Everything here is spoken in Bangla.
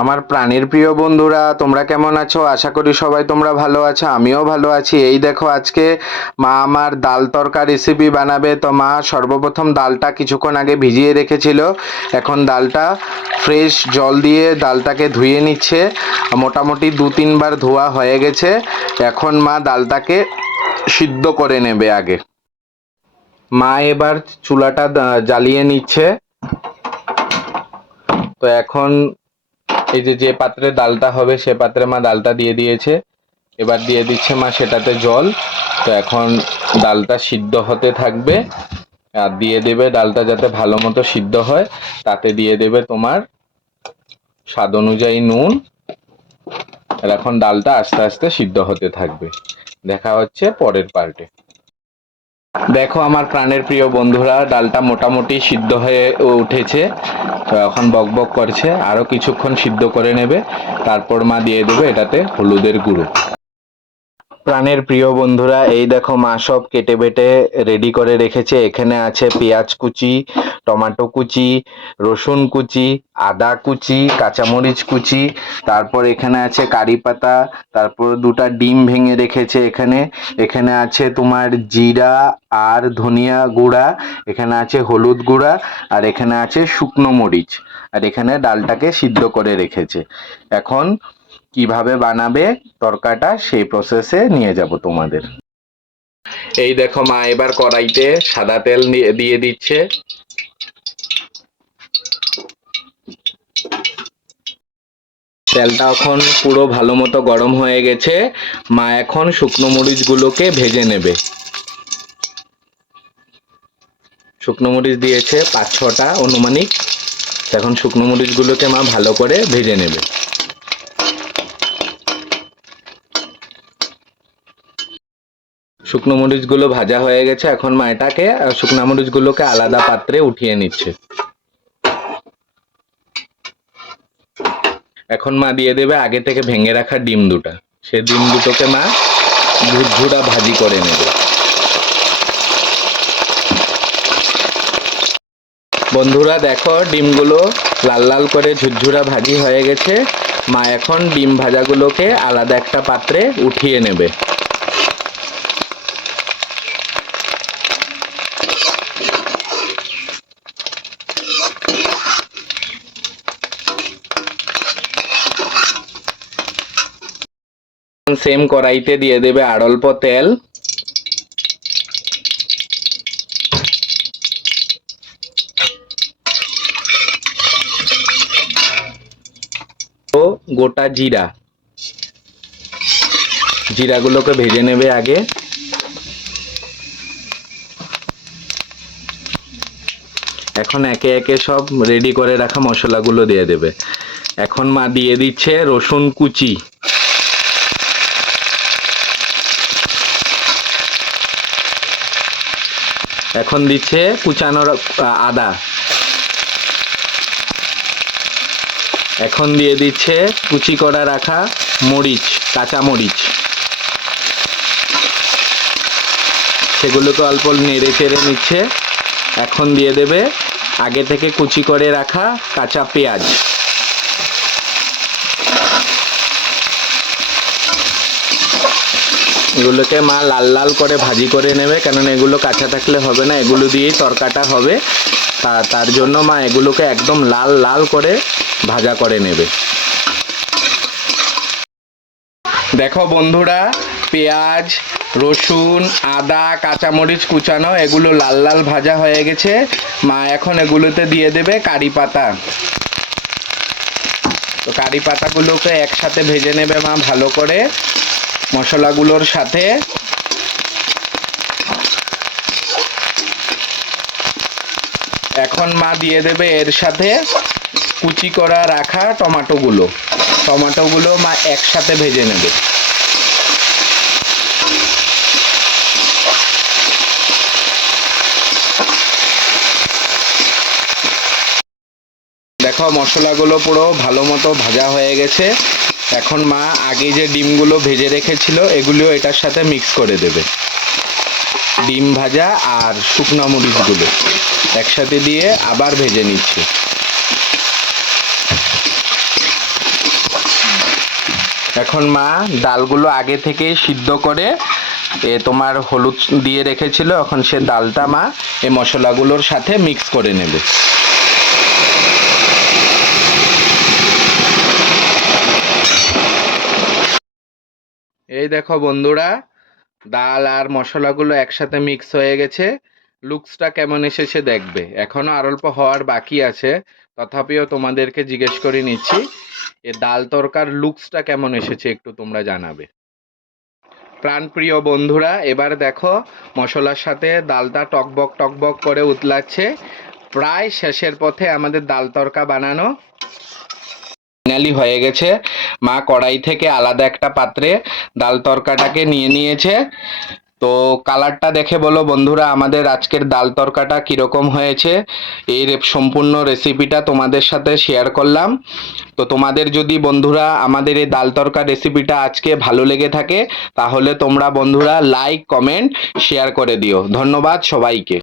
আমার প্রাণের প্রিয় বন্ধুরা, তোমরা কেমন আছো? আশা করি সবাই তোমরা ভালো আছো, আমিও ভালো আছি। এই দেখো, আজকে মা আমার ডাল তরকা রেসিপি বানাবে। তো মা সর্বপ্রথম ডালটা কিছুক্ষণ আগে ভিজিয়ে রেখেছিল। এখন ডালটা ফ্রেশ জল দিয়ে ডালটাকে ধুয়ে নিচ্ছে। মোটামুটি দু তিনবার ধোয়া হয়ে গেছে। এখন মা ডালটাকে সিদ্ধ করে নেবে আগে। মা এবার চুলাটা জ্বালিয়ে নিচ্ছে। তো এখন এই যে যে পাত্রে ডালটা হবে, সে পাত্রে মা ডালটা দিয়ে দিয়েছে। এবার দিয়ে দিচ্ছে মা সেটাতে জল। তো এখন ডালটা সিদ্ধ হতে থাকবে। আর দিয়ে দেবে ডালটা যাতে ভালো মতো সিদ্ধ হয়। তাতে দিয়ে দেবে তোমার স্বাদ অনুযায়ী নুন। আর এখন ডালটা আস্তে আস্তে সিদ্ধ হতে থাকবে। দেখা হচ্ছে পরের পার্টে দেখো আমার প্রাণের প্রিয় বন্ধুরা, ডালটা মোটামুটি সিদ্ধ হয়ে উঠেছে। এখন বক বক করছে আরও কিছুক্ষণ সিদ্ধ করে নেবে, তারপর মা দিয়ে দেবে এটাতে হলুদের গুঁড়ো। প্রাণের প্রিয় বন্ধুরা, এই দেখো মা সব কেটে বেটে রেডি করে রেখেছে। এখানে আছে পেঁয়াজ কুচি, টমেটো কুচি, রসুন কুচি, আদা কুচি, কাঁচামরিচ কুচি, তারপর এখানে আছে কারি পাতা, তারপর দুটা ডিম ভেঙে রেখেছে এখানে। এখানে আছে তোমার জিরা আর ধনিয়া গুঁড়া, এখানে আছে হলুদ গুঁড়া, আর এখানে আছে শুকনো মরিচ, আর এখানে ডালটাকে সিদ্ধ করে রেখেছে। এখন কীভাবে বানাবে তরকাটা সেই প্রসেসে নিয়ে যাব তোমাদের। এই দেখো মা, এবার কড়াইতে সাদা তেল দিয়ে দিচ্ছে। তেলটা এখন পুরো ভালো মতো গরম হয়ে গেছে। মা এখন শুকনো মরিচগুলোকে ভেজে নেবে। শুকনো মরিচ দিয়েছে পাঁচ ছটা অনুমানিক। এখন শুকনো মরিচগুলোকে মা ভালো করে ভেজে নেবে। শুকনো মরিচগুলো ভাজা হয়ে গেছে, এখন মা এটাকে শুকনো মরিচগুলোকে আলাদা পাত্রে উঠিয়ে নিচ্ছে। এখন মা দিয়ে দেবে আগে থেকে ভেঙে রাখা ডিম দুটা। সে ডিম দুটোকে মা ঝুরঝুরা ভাজি করে নেবে। বন্ধুরা, দেখো, ডিমগুলো লাল লাল করে ঝুরঝুরা ভাজি হয়ে গেছে। মা এখন ডিম ভাজাগুলোকে আলাদা একটা পাত্রে উঠিয়ে নেবে। সেম কড়াইতে দিয়ে দেবে আর অল্প তেল। ও গোটা জিরা। জিরাগুলোকে ভেজে নেবে আগে। এখন একে একে সব রেডি করে রাখা মশলাগুলো দিয়ে দেবে। এখন মা দিয়ে দিচ্ছে রসুন কুচি। এখন দিচ্ছে কুচানো র- আদা। এখন দিয়ে দিচ্ছে কুচি করা রাখা মরিচ, কাঁচা মরিচ। সেগুলোকে অল্প নেড়ে চেড়ে নিচ্ছে। এখন দিয়ে দেবে আগে থেকে কুচি করে রাখা কাঁচা পেঁয়াজ। এগুলোকে মা লাল লাল করে ভাজি করে নেবে, কেননা এগুলো কাঁচা থাকলে হবে না, এগুলো দিয়েই তরকাটা হবে। তা, তার জন্য মা এগুলোকে একদম লাল লাল করে ভাজা করে নেবে। দেখো বন্ধুরা, পেঁয়াজ, রসুন, আদা, কাঁচামরিচ কুচানো, এগুলো লাল লাল ভাজা হয়ে গেছে। মা এখন এগুলোতে দিয়ে দেবে কারি পাতা। তো কারি পাতাগুলোকে একসাথে ভেজে নেবে মা ভালো করে। মশলাগুলোর সাথে এখন মা দিয়ে দেবে এর সাথে কুচি করা রাখা টমেটোগুলো। টমেটোগুলো মা একসাথে ভেজে নেবে। দেখো মশলাগুলো পুরো ভালো মতো ভাজা হয়ে গেছে। এখন মা আগে যে ডিমগুলো ভেজে রেখেছিল এগুলো এটার সাথে মিক্স করে দেবে। ডিম ভাজা আর শুকনো মরিচগুলো একসাথে দিয়ে আবার ভেজে নিচ্ছে। এখন মা ডালগুলো আগে থেকে সিদ্ধ করে, এ তোমার হলুদ দিয়ে রেখেছিল, এখন সে ডালটা মা এই মশলাগুলোর সাথে মিক্স করে নেবে। এই দেখো বন্ধুরা, ডাল আর মশলাগুলো একসাথে মিক্স হয়ে গেছে। লুকসটা কেমন এসেছে দেখবে। এখনও আর অল্প হওয়ার বাকি আছে। তথাপিও তোমাদেরকে জিজ্ঞেস করে নিচ্ছি, এ ডাল তরকার লুকসটা কেমন এসেছে একটু তোমরা জানাবে। প্রাণপ্রিয় বন্ধুরা, এবার দেখো মশলার সাথে ডালটা টকবক টকবক করে উতলাচ্ছে। প্রায় শেষের পথে আমাদের ডাল তরকা বানানো। ফাইনালি হয়ে গেছে। মা কড়াই থেকে আলাদা একটা পাত্রে ডাল তরকাটাকে নিয়ে নিয়েছে। তো কালারটা দেখে বলো বন্ধুরা, আমাদের আজকের ডাল তরকাটা কীরকম হয়েছে? এই সম্পূর্ণ রেসিপিটা তোমাদের সাথে শেয়ার করলাম। তো তোমাদের যদি বন্ধুরা আমাদের এই ডাল তরকা রেসিপিটা আজকে ভালো লেগে থাকে, তাহলে তোমরা বন্ধুরা লাইক কমেন্ট শেয়ার করে দিও। ধন্যবাদ সবাইকে।